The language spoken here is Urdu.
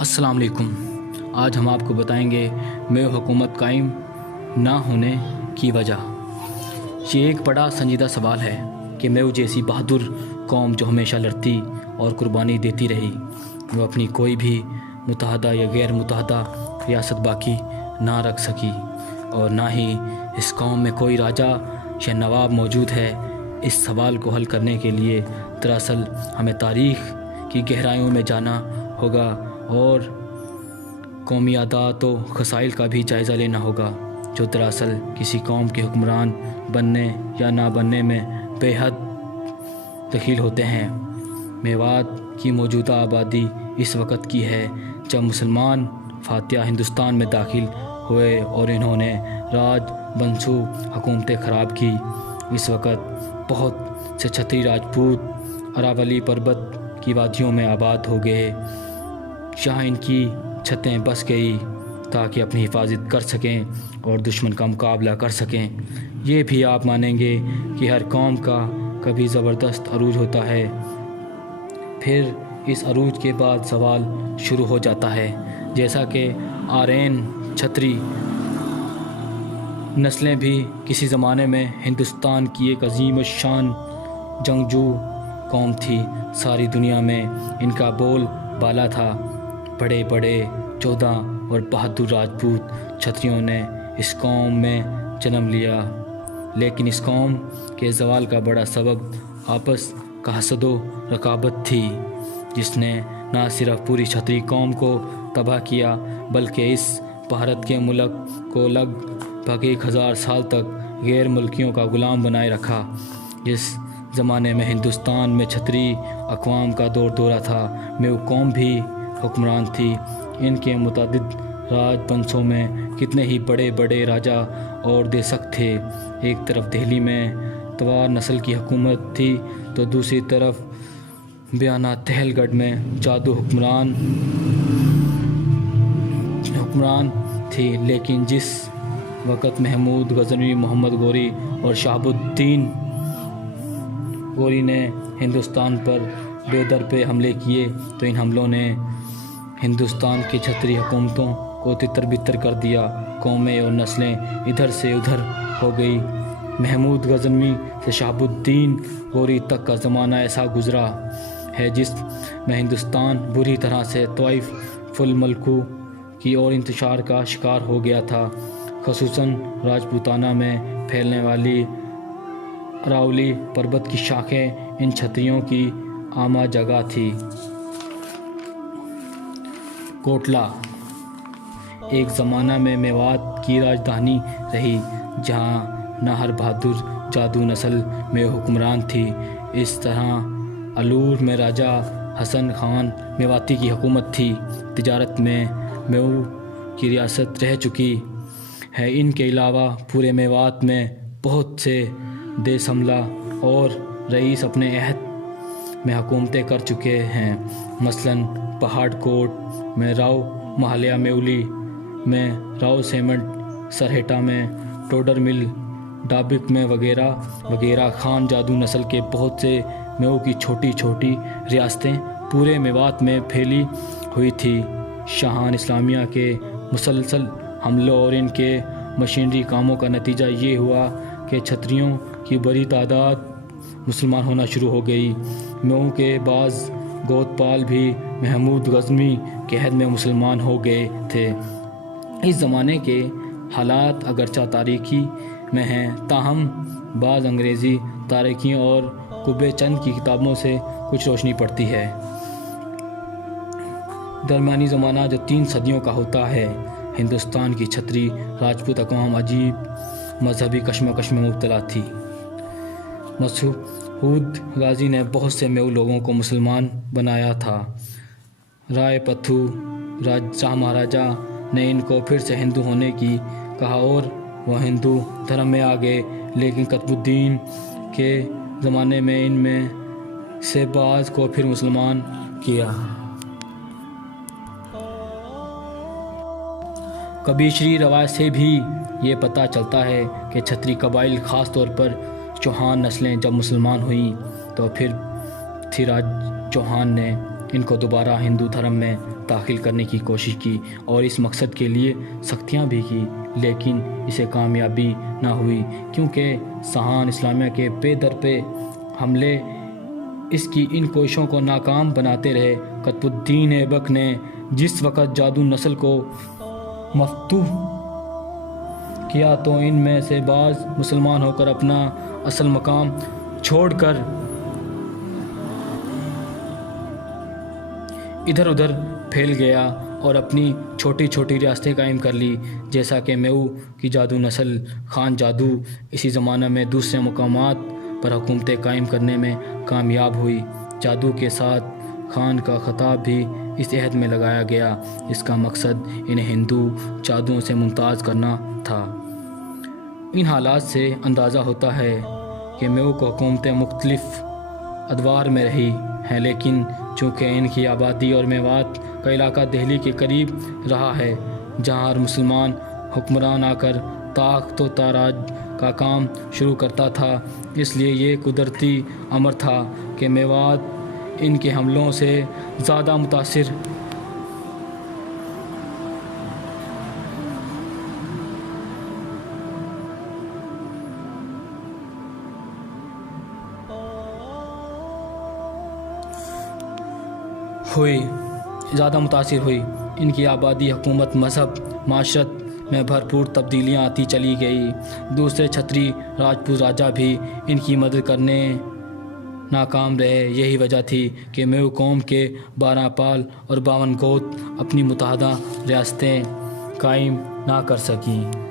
السلام علیکم۔ آج ہم آپ کو بتائیں گے میو حکومت قائم نہ ہونے کی وجہ۔ یہ ایک بڑا سنجیدہ سوال ہے کہ میو جیسی بہادر قوم جو ہمیشہ لڑتی اور قربانی دیتی رہی، وہ اپنی کوئی بھی متحدہ یا غیر متحدہ ریاست باقی نہ رکھ سکی، اور نہ ہی اس قوم میں کوئی راجہ یا نواب موجود ہے۔ اس سوال کو حل کرنے کے لیے دراصل ہمیں تاریخ کی گہرائیوں میں جانا ہوگا اور قومی عادات و خصائل کا بھی جائزہ لینا ہوگا جو دراصل کسی قوم کے حکمران بننے یا نہ بننے میں بے حد دخیل ہوتے ہیں۔ میوات کی موجودہ آبادی اس وقت کی ہے جب مسلمان فاتحہ ہندوستان میں داخل ہوئے اور انہوں نے راج بنسو حکومتیں خراب کی۔ اس وقت بہت سے چھتری راجپوت اراولی پربت کی وادیوں میں آباد ہو گئے، جہاں ان کی چھتیں بس گئی تاکہ اپنی حفاظت کر سکیں اور دشمن کا مقابلہ کر سکیں۔ یہ بھی آپ مانیں گے کہ ہر قوم کا کبھی زبردست عروج ہوتا ہے، پھر اس عروج کے بعد زوال شروع ہو جاتا ہے، جیسا کہ آرین چھتری نسلیں بھی کسی زمانے میں ہندوستان کی ایک عظیم الشان جنگجو قوم تھی۔ ساری دنیا میں ان کا بول بالا تھا۔ بڑے بڑے جودھا اور بہادر راجپوت چھتریوں نے اس قوم میں جنم لیا، لیکن اس قوم کے زوال کا بڑا سبب آپس کا حسد و رقابت تھی، جس نے نہ صرف پوری چھتری قوم کو تباہ کیا بلکہ اس بھارت کے ملک کو لگ بھگ 1000 سال تک غیر ملکیوں کا غلام بنائے رکھا۔ جس زمانے میں ہندوستان میں چھتری اقوام کا دور دورہ تھا، میو قوم بھی حکمران تھی۔ ان کے متعدد راج بنسوں میں کتنے ہی بڑے بڑے راجہ اور دیسک تھے۔ ایک طرف دہلی میں توار نسل کی حکومت تھی تو دوسری طرف بیانہ تہل گڑھ میں جادو حکمران تھی، لیکن جس وقت محمود غزنوی، محمد غوری اور شہاب الدین غوری نے ہندوستان پر بے در پہ حملے کیے تو ان حملوں نے ہندوستان کی چھتری حکومتوں کو تتر بتر کر دیا۔ قومیں اور نسلیں ادھر سے ادھر ہو گئی۔ محمود غزنوی سے شہاب الدین غوری تک کا زمانہ ایسا گزرا ہے جس میں ہندوستان بری طرح سے طوائف الملکوں کی اور انتشار کا شکار ہو گیا تھا۔ خصوصاً راجپوتانہ میں پھیلنے والی اراولی پربت کی شاخیں ان چھتریوں کی عامہ جگہ تھی۔ کوٹلہ ایک زمانہ میں میوات کی راجدھانی رہی، جہاں ناہر بہادر جادو نسل میں حکمران تھی۔ اس طرح الور میں راجہ حسن خان میواتی کی حکومت تھی۔ تجارت میں میو کی ریاست رہ چکی ہے۔ ان کے علاوہ پورے میوات میں بہت سے دیس حملہ اور رئیس اپنے عہد میں حکومتیں کر چکے ہیں، مثلاً پہاڑ کوٹ میں راؤ مہالیہ، میولی میں راؤ سیمنٹ، سرہیٹا میں ٹوڈر مل، ڈابک میں وغیرہ وغیرہ۔ خان جادو نسل کے بہت سے میو کی چھوٹی چھوٹی ریاستیں پورے میوات میں پھیلی ہوئی تھی۔ شاہان اسلامیہ کے مسلسل حملوں اور ان کے مشینری کاموں کا نتیجہ یہ ہوا کہ چھتریوں کی بڑی تعداد مسلمان ہونا شروع ہو گئی۔ میو کے بعض گوت پال بھی محمود غزنوی کے عہد میں مسلمان ہو گئے تھے۔ اس زمانے کے حالات اگرچہ تاریخی میں ہیں، تاہم بعض انگریزی تاریخیوں اور قطب چند کی کتابوں سے کچھ روشنی پڑتی ہے۔ درمیانی زمانہ جو 3 صدیوں کا ہوتا ہے، ہندوستان کی چھتری راجپوت اقوام عجیب مذہبی کشمکش میں مبتلا تھی۔ مسعود غازی نے بہت سے میو لوگوں کو مسلمان بنایا تھا۔ رائے پتھو راج مہاراجہ نے ان کو پھر سے ہندو ہونے کی کہا اور وہ ہندو دھرم میں آ گئے، لیکن قطب الدین کے زمانے میں ان میں سے بعض کو پھر مسلمان کیا۔ کبیشری روایت سے بھی یہ پتہ چلتا ہے کہ چھتری قبائل، خاص طور پر چوہان نسلیں جب مسلمان ہوئیں تو پھر پرتھوی راج چوہان نے ان کو دوبارہ ہندو دھرم میں داخل کرنے کی کوشش کی اور اس مقصد کے لیے سختیاں بھی کی، لیکن اسے کامیابی نہ ہوئی کیونکہ سہان اسلامیہ کے پے در پہ حملے اس کی ان کوششوں کو ناکام بناتے رہے۔ قطب الدین ایبک نے جس وقت جادو نسل کو مفتوح کیا تو ان میں سے بعض مسلمان ہو کر اپنا اصل مقام چھوڑ کر ادھر ادھر پھیل گیا اور اپنی چھوٹی چھوٹی ریاستیں قائم کر لی، جیسا کہ میو کی جادو نسل خان جادو اسی زمانہ میں دوسرے مقامات پر حکومتیں قائم کرنے میں کامیاب ہوئی۔ جادو کے ساتھ خان کا خطاب بھی اس عہد میں لگایا گیا، اس کا مقصد انہیں ہندو جادوؤں سے ممتاز کرنا تھا۔ ان حالات سے اندازہ ہوتا ہے کہ میو کو حکومتیں مختلف ادوار میں رہی ہیں، لیکن چونکہ ان کی آبادی اور میوات کا علاقہ دہلی کے قریب رہا ہے جہاں ہر مسلمان حکمران آ کر تاخت و تاراج کا کام شروع کرتا تھا، اس لیے یہ قدرتی امر تھا کہ میوات ان کے حملوں سے زیادہ متاثر ہوئی۔ ان کی آبادی، حکومت، مذہب، معاشرت میں بھرپور تبدیلیاں آتی چلی گئی۔ دوسرے چھتری راجپوت راجا بھی ان کی مدد کرنے ناکام رہے۔ یہی وجہ تھی کہ میو قوم کے 12 پال اور 52 گوت اپنی متحدہ ریاستیں قائم نہ کر سکیں۔